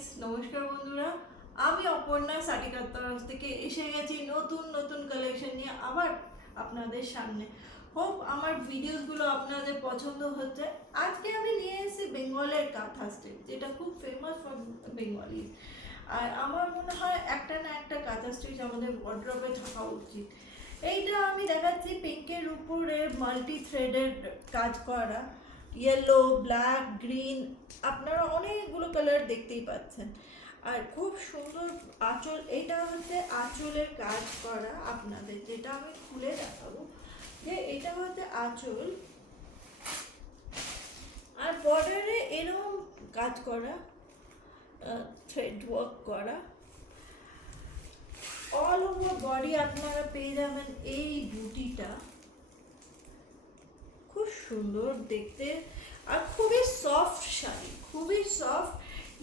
Guys, নমস্কার বন্ধুরা। আমি অপর্ণা সাটিকার তরফ থেকে এসে গেছি নতুন নতুন কালেকশন নিয়ে আবার আপনাদের সামনে। হোপ আমার ভিডিওসগুলো আপনাদের পছন্দ হচ্ছে। আজকে আমি নিয়ে এসেছি বেঙ্গলের কাঁথা স্টিচ, যেটা খুব ফেমাস ফর বেঙ্গলি। আর আমার মনে হয় একটা না একটা কাঁথা স্টিচ আমাদের ওয়ার্ড্রবে থাকা উচিত। এইটা আমি দেখাচ্ছি পিঙ্কের উপরে মাল্টি থ্রেডেড কাজ করা, ইয়েলো, ব্ল্যাক, গ্রিন, আপনারা অনেকগুলো কালার দেখতেই পাচ্ছেন। আর খুব সুন্দর আঁচল, এটা হচ্ছে আঁচলের কাজ করা আপনাদের, যেটা আমি খুলে দেখাবো যে এটা হচ্ছে আঁচল। আর বর্ডারে এরকম কাজ করা, থ্রেড ওয়ার্ক করা, অল ওভার বডি আপনারা পেয়ে যাবেন এই বুটিটা। খুব সুন্দর দেখতে আর খুবই সফট শাড়ি, খুবই soft,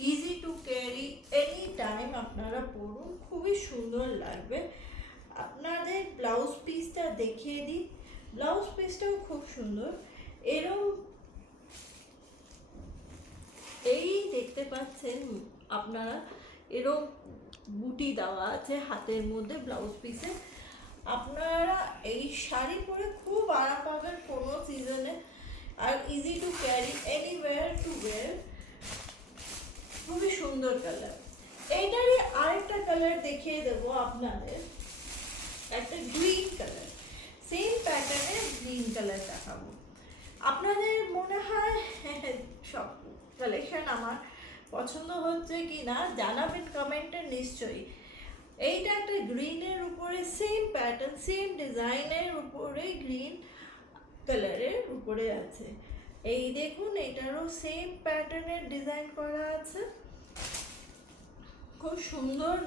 easy to carry, any time আপনারা পরুন, খুবই সুন্দর লাগবে। আপনাদের ব্লাউজ পিসটা দেখিয়ে দিই। ব্লাউজ পিসটাও খুব সুন্দর। এরকম এই দেখতে পাচ্ছেন আপনারা, এরকম বুটি দেওয়া আছে হাতের মধ্যে ব্লাউজ পিসে। আপনারা এই শাড়ি পরে খুব আরাম পাবেন কোনো সিজনে, আর easy to carry, anywhere to wear. খুবই সুন্দর কালার। এইটারই আরেকটা কালার দেখিয়ে দেবো আপনাদের, একটা গ্রিন কালার, সেম প্যাটার্নের গ্রিন কালার দেখাবো। আপনাদের মনে হয় সব কালেকশন আমার পছন্দ হচ্ছে কি না জানাবেন কমেন্টে নিশ্চয়ই। এইটা একটা গ্রিনের উপরে সেম প্যাটার্ন, সেম ডিজাইনের উপরে গ্রিন কালারের উপরে আছে। এই দেখুন, এটারও সেম প্যাটার্নের ডিজাইন করা আছে। খুব সুন্দর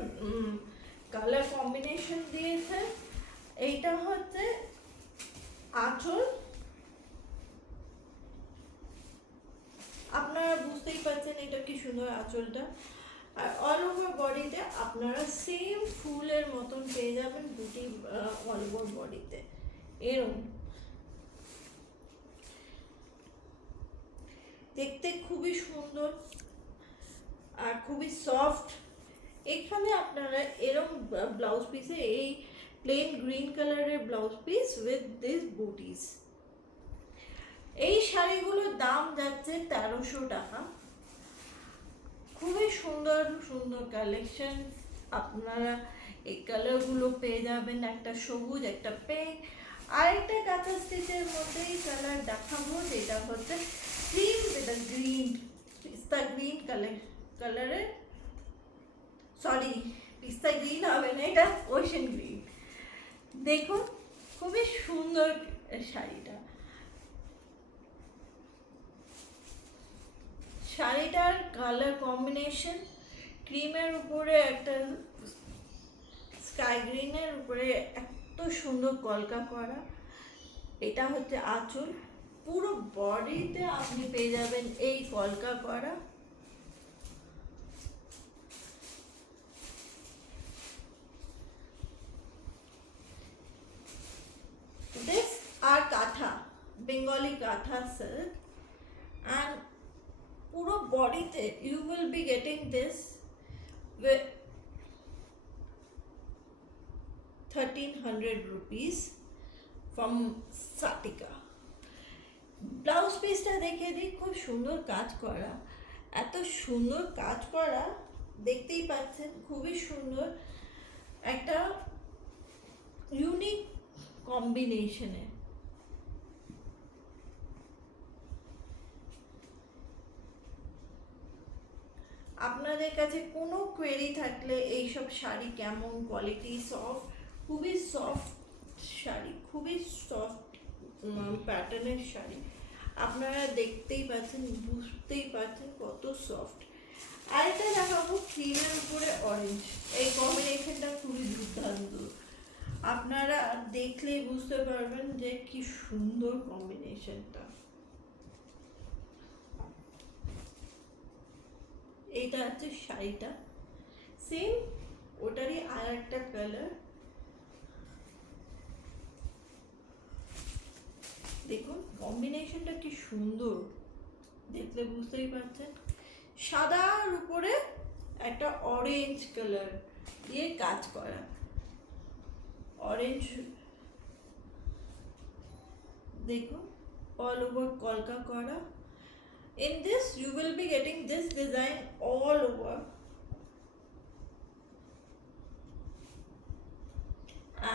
কালার কম্বিনেশন দিয়েছে। এইটা হচ্ছে আঁচল, আপনারা বুঝতেই পারছেন এটা কি সুন্দর আঁচলটা। আর অল ওভার বডিতে আপনারা সেম ফুলের মতন পেয়ে যাবেন বুটি, অল ওভার বডিতে এরকম দেখতে খুবই সুন্দর আর খুবই সফট। এখানে আপনারা এরকম ব্লাউজ পিসে, এই প্লেন গ্রিন কালারের blouse piece with this booties. এই শাড়িগুলোর দাম যাচ্ছে 1300 টাকা। খুবই সুন্দর সুন্দর কালেকশন। আপনারা এই কালারগুলো পেয়ে যাবেন, একটা সবুজ, একটা পিঙ্ক, আরেকটা কাঁথা স্টিচের মধ্যেই কালার দেখাবো, যেটা হচ্ছে ক্রিম উইথ গ্রিন, পিস্তা গ্রিন কালারের, সরি পিস্তা গ্রিন হবে না, এটা ওশেন গ্রিন। দেখুন খুবই সুন্দর শাড়িটা। শাড়িটার কালার কম্বিনেশন ক্রিমের উপরে একটা স্কাই গ্রিনের উপরে এত সুন্দর কলকা করা। এটা হচ্ছে আঁচল, পুরো বডিতে আপনি পেয়ে যাবেন এই কলকা করা। This are কাঁথা, বেঙ্গলি কাঁথা সিল্ক, and পুরো বডিতে you will be getting this with 1300 rupees from Satika. Blouse পিসটা দেখে দিই, খুব সুন্দর কাজ করা, এত সুন্দর কাজ করা দেখতেই পাচ্ছেন, খুবই সুন্দর, একটা ইউনিক কম্বিনেশনে। আপনাদের কাছে কোনো কোয়েরি থাকলে এইসব শাড়ি কেমন কোয়ালিটি, সফট, খুবই সফট শাড়ি, খুবই সফট প্যাটার্নের শাড়ি, আপনারা দেখতেই পাচ্ছেন, বুঝতেই পারছেন কত সফট। আরেকটা দেখাবো ক্রিমের উপরে অরেঞ্জ, এই কম্বিনেশনটা খুবই দুর্দান্ত, আপনারা দেখলেই বুঝতে পারবেন যে কি সুন্দর কম্বিনেশনটা। এইটা হচ্ছে শাড়িটা, সেম ওটারই আর একটা কালার। দেখুন কম্বিনেশনটা কি সুন্দর, দেখলে বুঝতেই পারছেন। সাদার উপরে একটা অরেঞ্জ কালার দিয়ে কাজ করা, অরেঞ্জ দেখুন all over কলকা করা. In this you will be getting this design all over,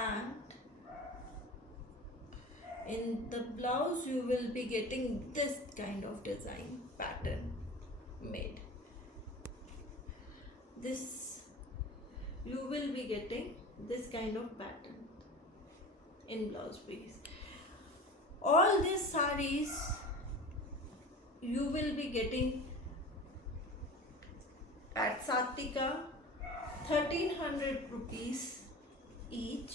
and in the blouse you will be getting this kind of design pattern made. This you will be getting this kind of pattern in blouse piece. All these sarees you will be getting at Satika 1300 rupees each.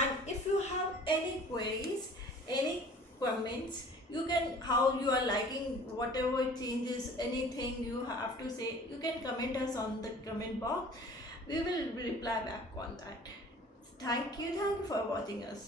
And if you have any queries, any comments, you can, how you are liking, whatever changes, anything you have to say, you can comment us on the comment box. We will reply back on that. Thank you for watching us.